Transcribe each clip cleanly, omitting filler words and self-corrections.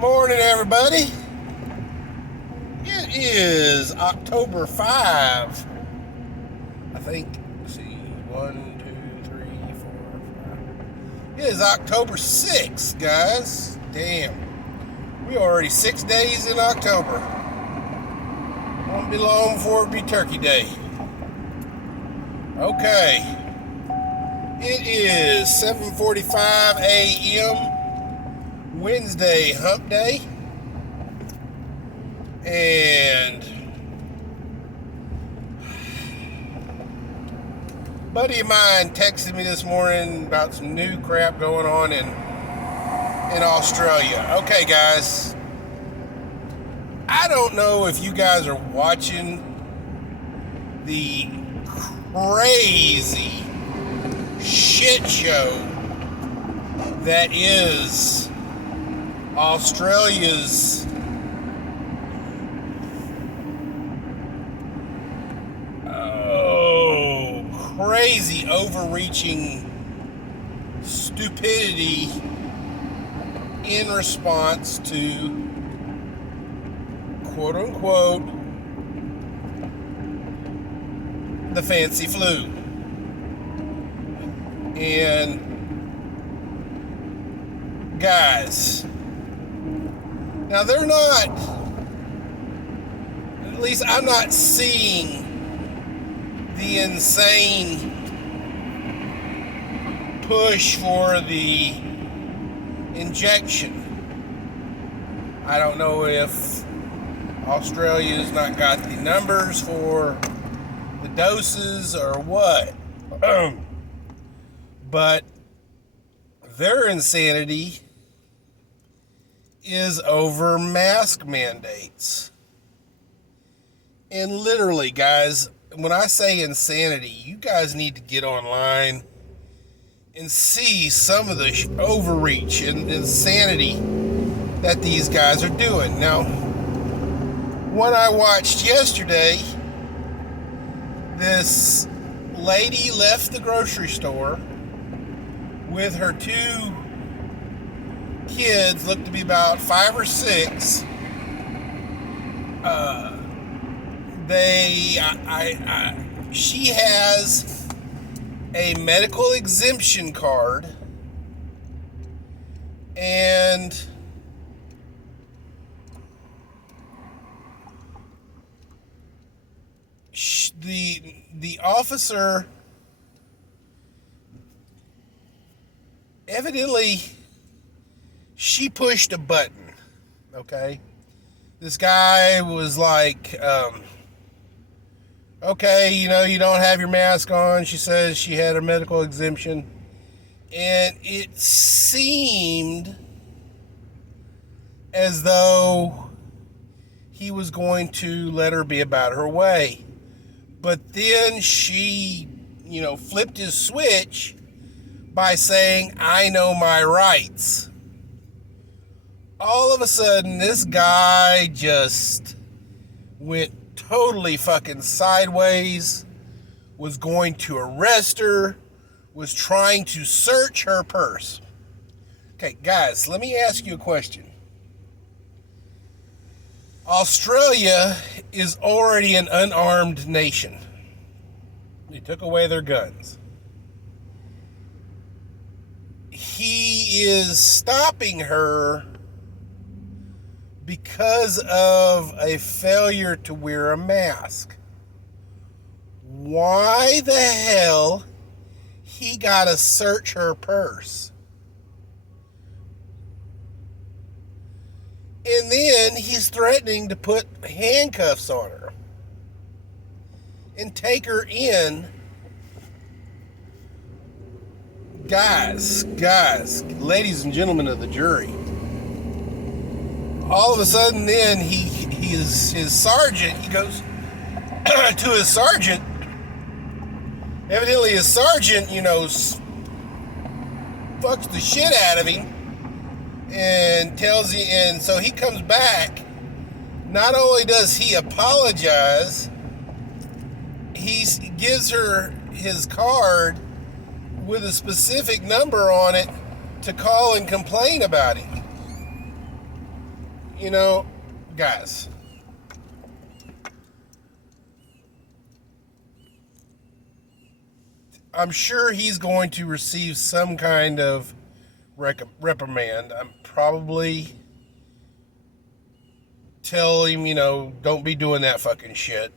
Morning, everybody. It is October 5. I think, let's see, 1, 2, 3, 4, 5. It is October 6th, guys. Damn. We already 6 days in October. Won't be long before it be Turkey Day. Okay. It is 7:45 a.m. Wednesday, hump day. And a buddy of mine texted me this morning about some new crap going on in Australia. Okay, guys. I don't know if you guys are watching the crazy shit show that is Australia's crazy overreaching stupidity in response to quote unquote the fancy flu. And guys, now they're not, at least I'm not seeing the insane push for the injection. I don't know if Australia's not got the numbers for the doses or what. But their insanity is over mask mandates. And literally, guys, when I say insanity, you guys need to get online and see some of the overreach and insanity that these guys are doing. Now, what I watched yesterday, this lady left the grocery store with her two kids, looked to be about 5 or 6. She has a medical exemption card, and the officer evidently, she pushed a button. Okay, this guy was like, okay, you don't have your mask on. She says she had a medical exemption. And it seemed as though he was going to let her be about her way. But then she, flipped his switch by saying, I know my rights. All of a sudden, this guy just went totally fucking sideways, was going to arrest her, was trying to search her purse. Okay, guys, let me ask you a question. Australia is already an unarmed nation. They took away their guns. He is stopping her because of a failure to wear a mask. Why the hell he gotta search her purse? And then he's threatening to put handcuffs on her and take her in. Guys, ladies and gentlemen of the jury, all of a sudden then his sergeant, he goes to his sergeant. Evidently his sergeant, fucks the shit out of him and tells him, and so he comes back. Not only does he apologize, he gives her his card with a specific number on it to call and complain about him. You know, guys, I'm sure he's going to receive some kind of reprimand. I'm probably tell him, don't be doing that fucking shit.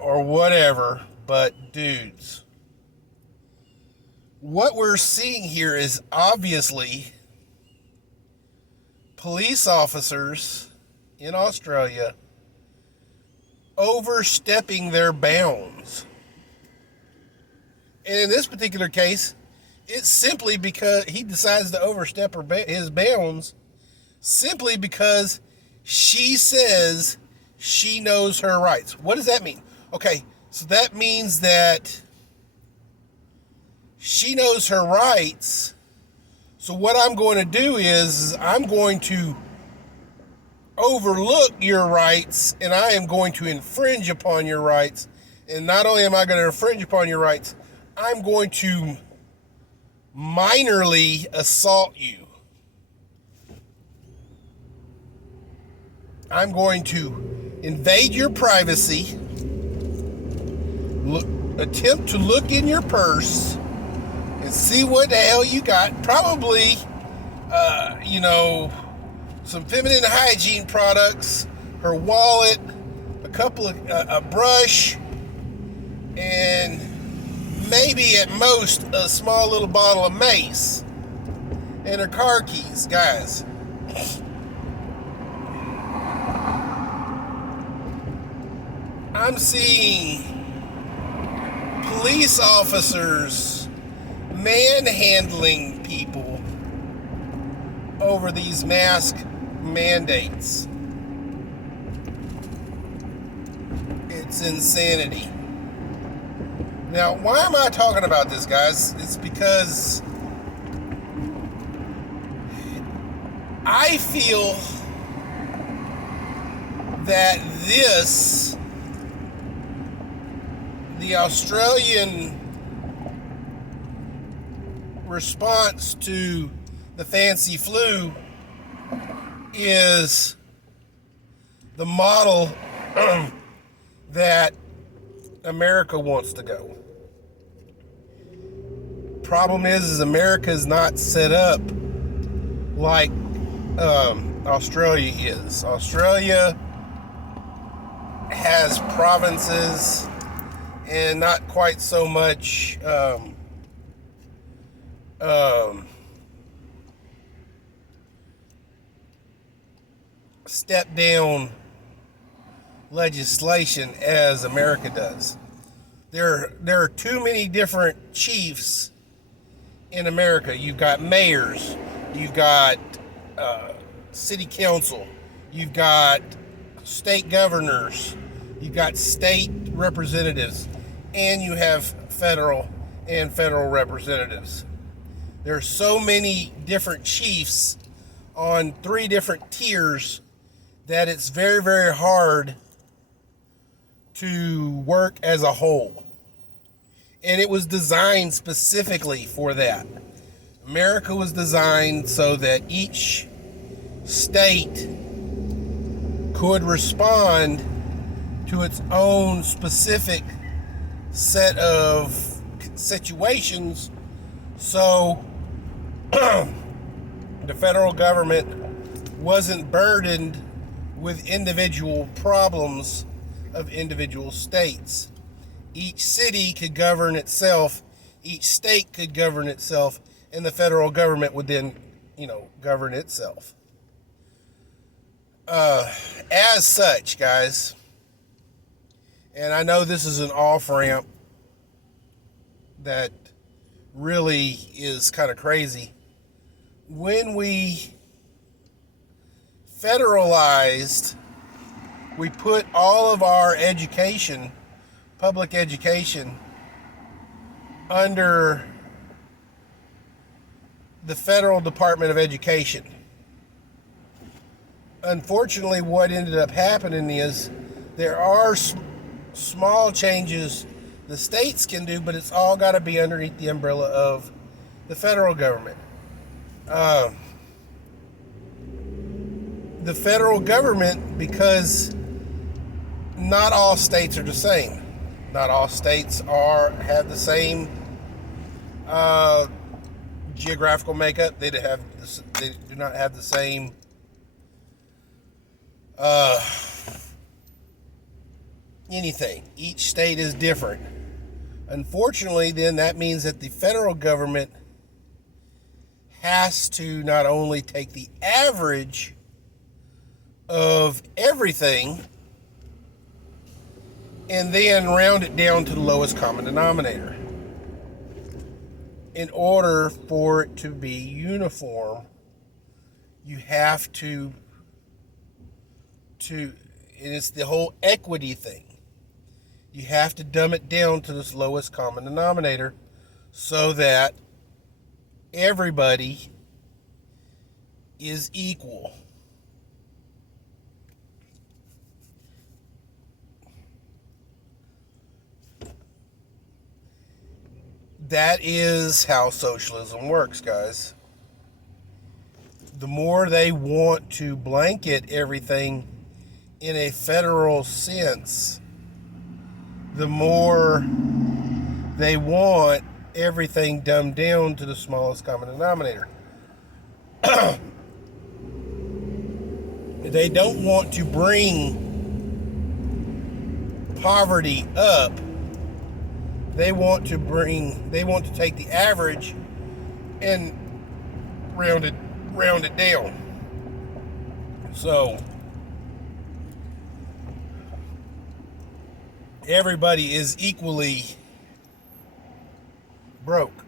Or whatever. But, dudes, what we're seeing here is obviously police officers in Australia overstepping their bounds. And in this particular case, it's simply because he decides to overstep his bounds simply because she says she knows her rights. What does that mean? Okay, so that means that she knows her rights. So what I'm going to do is I'm going to overlook your rights, and I am going to infringe upon your rights. And not only am I going to infringe upon your rights, I'm going to minorly assault you. I'm going to invade your privacy, attempt to look in your purse and see what the hell you got. Probably, some feminine hygiene products, her wallet, a brush, and maybe at most a small little bottle of mace, and her car keys, guys. I'm seeing police officers manhandling people over these mask mandates. It's insanity. Now, why am I talking about this, guys? It's because I feel that the Australian response to the fancy flu is the model that America wants to go. Problem is America is not set up like Australia is. Australia has provinces and not quite so much step down legislation as America does. There are too many different chiefs in America. You've got mayors, you've got city council, you've got state governors, you've got state representatives, and you have federal representatives. There are so many different chiefs on 3 different tiers that it's very, very hard to work as a whole. And it was designed specifically for that. America was designed so that each state could respond to its own specific set of situations. So the federal government wasn't burdened with individual problems of individual states. Each city could govern itself, each state could govern itself, and the federal government would then, govern itself. As such, guys, and I know this is an off-ramp that really is kind of crazy. When we federalized, we put all of our education, public education, under the Federal Department of Education. Unfortunately, what ended up happening is there are small changes the states can do, but it's all got to be underneath the umbrella of the federal government. the federal government, because not all states are the same. Not all states have the same geographical makeup. They do not have the same anything. Each state is different. Unfortunately, then that means that the federal government has to not only take the average of everything and then round it down to the lowest common denominator. In order for it to be uniform, you have to and it's the whole equity thing. You have to dumb it down to this lowest common denominator so that everybody is equal. That is how socialism works, guys. The more they want to blanket everything in a federal sense, the more they want everything dumbed down to the smallest common denominator. They don't want to bring poverty up. They want to take the average and round it down. So everybody is equally broke.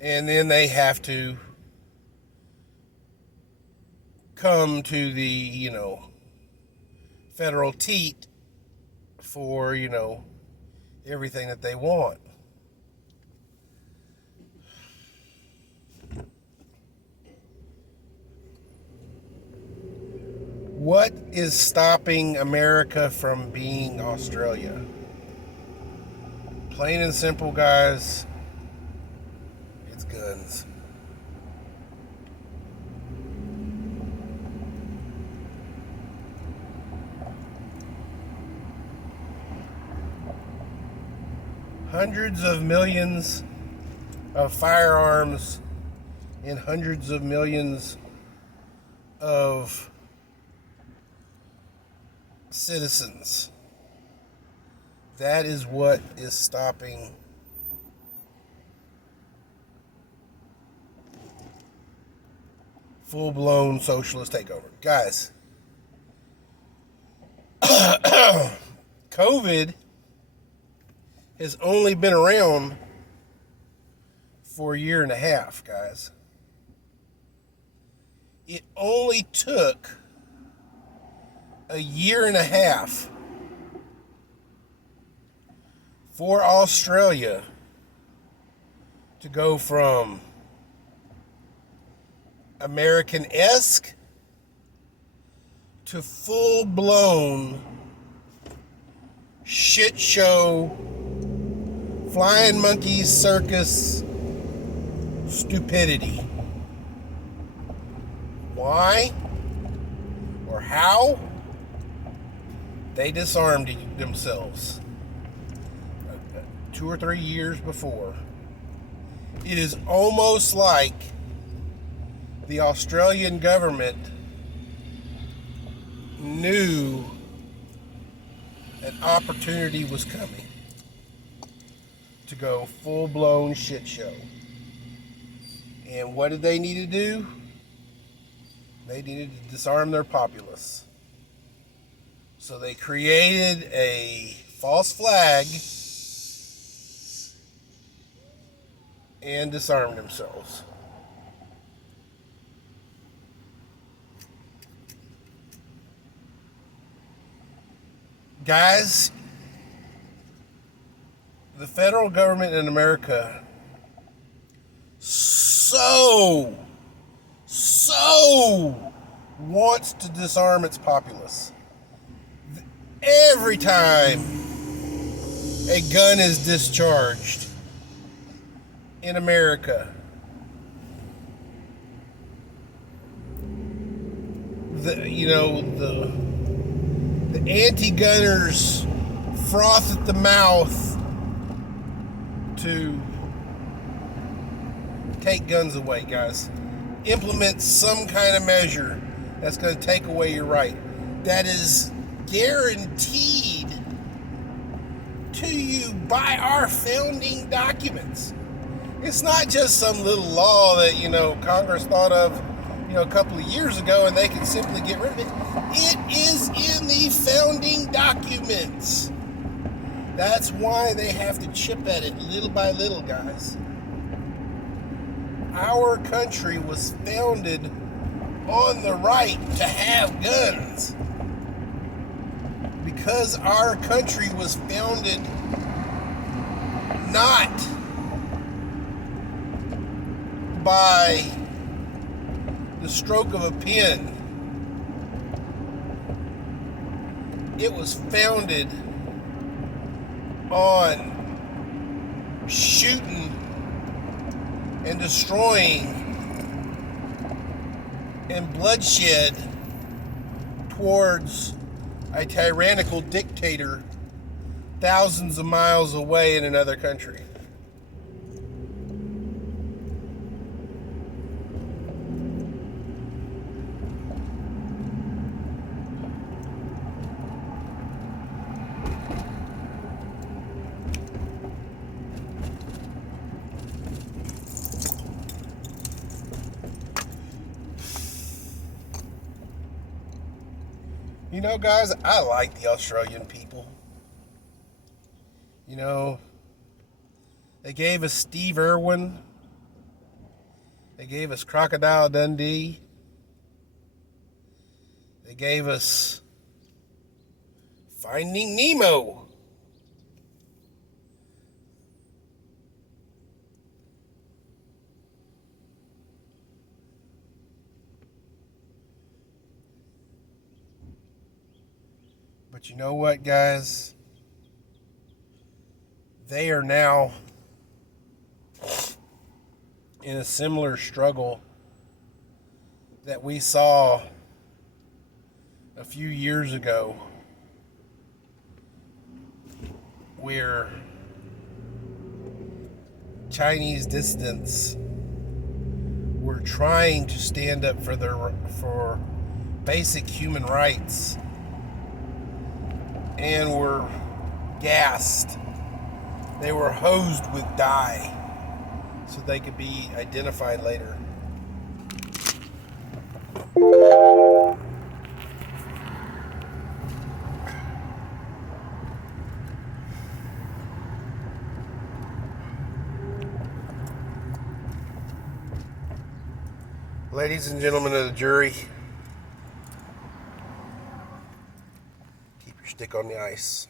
And then they have to come to the, federal teat for, everything that they want. What is stopping America from being Australia? Plain and simple, guys. It's guns. Hundreds of millions of firearms and hundreds of millions of citizens. That is what is stopping full-blown socialist takeover. Guys, COVID has only been around for a year and a half, guys. It only took a year and a half for Australia to go from American-esque to full-blown shit show, flying monkeys circus stupidity. Why or how? They disarmed themselves 2 or 3 years before. It is almost like the Australian government knew an opportunity was coming to go full-blown shit show. And what did they need to do? They needed to disarm their populace. So they created a false flag and disarmed themselves. Guys, the federal government in America so wants to disarm its populace. Every time a gun is discharged in America, the anti-gunners froth at the mouth to take guns away, guys. Implement some kind of measure that's going to take away your right. That is guaranteed to you by our founding documents. It's not just some little law that, Congress thought of, a couple of years ago and they can simply get rid of it. It is in the founding documents. That's why they have to chip at it little by little, guys. Our country was founded on the right to have guns. Because our country was founded not by the stroke of a pen. It was founded on shooting and destroying and bloodshed towards a tyrannical dictator thousands of miles away in another country. Guys, I like the Australian people. They gave us Steve Irwin. They gave us Crocodile Dundee. They gave us Finding Nemo. But you know what, guys? They are now in a similar struggle that we saw a few years ago, where Chinese dissidents were trying to stand up for basic human rights and were gassed. They were hosed with dye so they could be identified later. Ladies and gentlemen of the jury, keep your stick on the ice.